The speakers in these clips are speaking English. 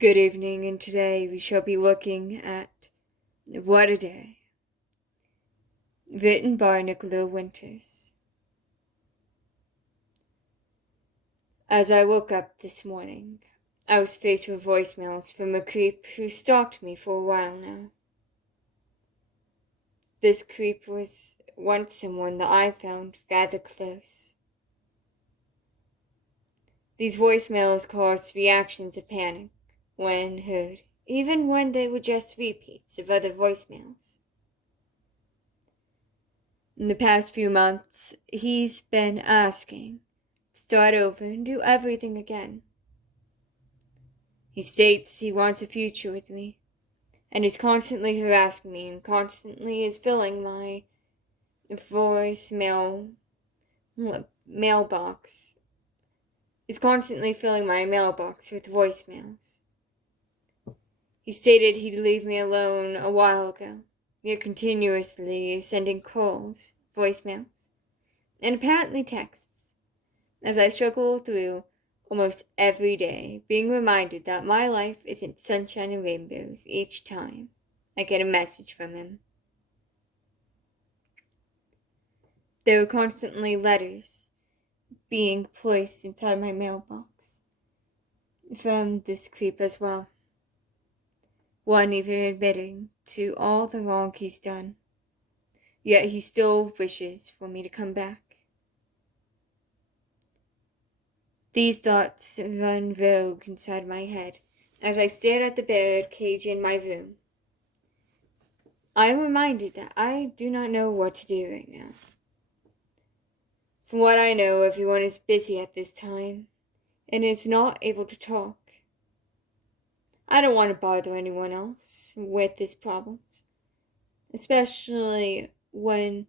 Good evening, and today we shall be looking at What a Day, written by Nickollo Winters. As I woke up this morning, I was faced with voicemails from a creep who stalked me for a while now. This creep was once someone that I found rather close. These voicemails caused reactions of panic when heard, even when they were just repeats of other voicemails. In the past few months, he's been asking to start over and do everything again. He states he wants a future with me, and is constantly harassing me and constantly is filling my mailbox. Is constantly filling my mailbox with voicemails. He stated he'd leave me alone a while ago, yet continuously is sending calls, voicemails, and apparently texts, as I struggle through almost every day, being reminded that my life isn't sunshine and rainbows each time I get a message from him. There were constantly letters being placed inside my mailbox from this creep as well. One even admitting to all the wrong he's done, yet he still wishes for me to come back. These thoughts run rogue inside my head as I stared at the bird cage in my room. I am reminded that I do not know what to do right now. From what I know, everyone is busy at this time and is not able to talk. I don't want to bother anyone else with these problems, especially when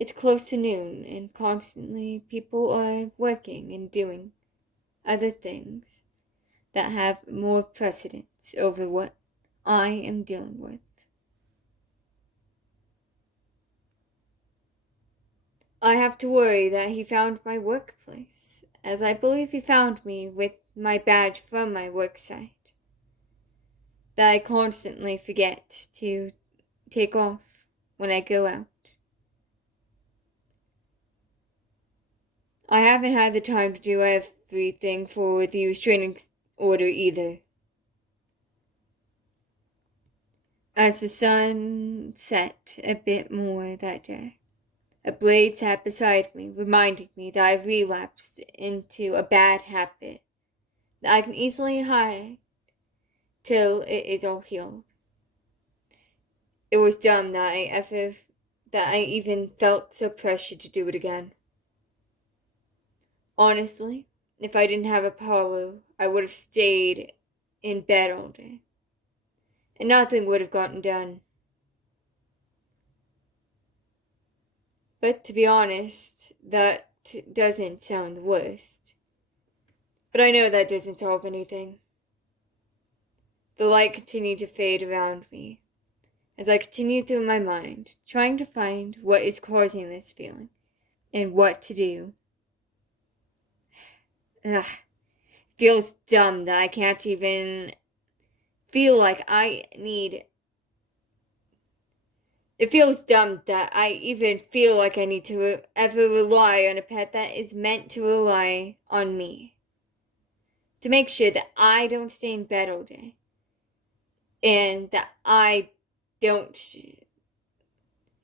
it's close to noon and constantly people are working and doing other things that have more precedence over what I am dealing with. I have to worry that he found my workplace, as I believe he found me with my badge from my work site, that I constantly forget to take off when I go out. I haven't had the time to do everything for the restraining order either. As the sun set a bit more that day, a blade sat beside me, reminding me that I've relapsed into a bad habit that I can easily hide till it is all healed. It was dumb that I even felt so pressured to do it again. Honestly, if I didn't have Apollo, I would have stayed in bed all day, and nothing would have gotten done. But to be honest, that doesn't sound the worst. But I know that doesn't solve anything. The light continued to fade around me as I continued through my mind, trying to find what is causing this feeling and what to do. Ugh, feels dumb that I can't even feel like I need. It feels dumb that I even feel like I need to ever rely on a pet that is meant to rely on me, to make sure that I don't stay in bed all day, and that I don't,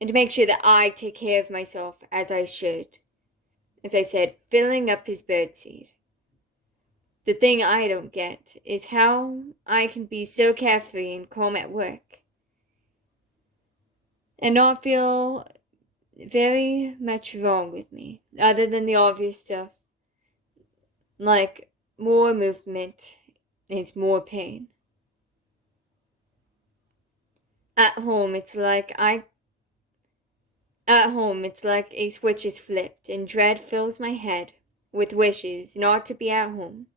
and to make sure that I take care of myself as I should. As I said, filling up his birdseed. The thing I don't get is how I can be so carefree and calm at work and not feel very much wrong with me, other than the obvious stuff, like more movement means more pain. At home, it's like a switch is flipped, and dread fills my head with wishes not to be at home,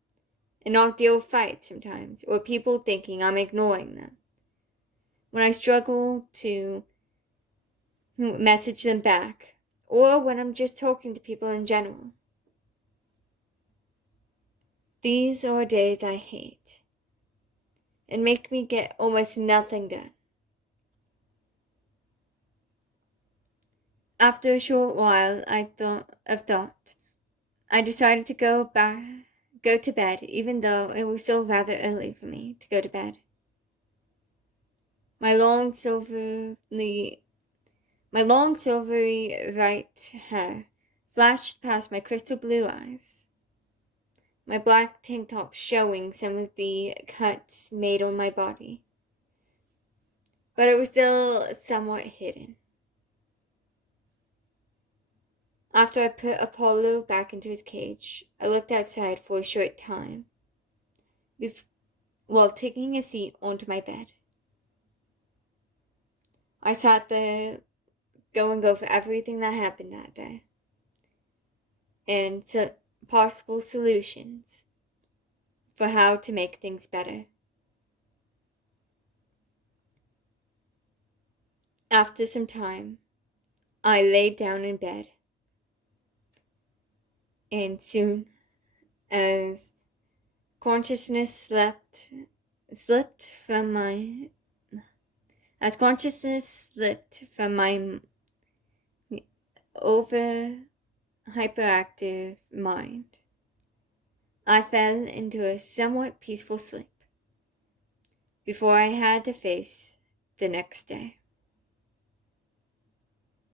and not deal with fights sometimes, or people thinking I'm ignoring them. When I struggle to message them back, or when I'm just talking to people in general. These are days I hate. and make me get almost nothing done. After a short while of thought, I decided to go to bed, even though it was still rather early for me to go to bed. My long silvery right hair flashed past my crystal blue eyes, my black tank top showing some of the cuts made on my body, but it was still somewhat hidden. After I put Apollo back into his cage, I looked outside for a short time, while taking a seat onto my bed. I sat there going over everything that happened that day, and possible solutions for how to make things better. After some time, I laid down in bed, and soon as consciousness slipped from my over hyperactive mind, I fell into a somewhat peaceful sleep before I had to face the next day.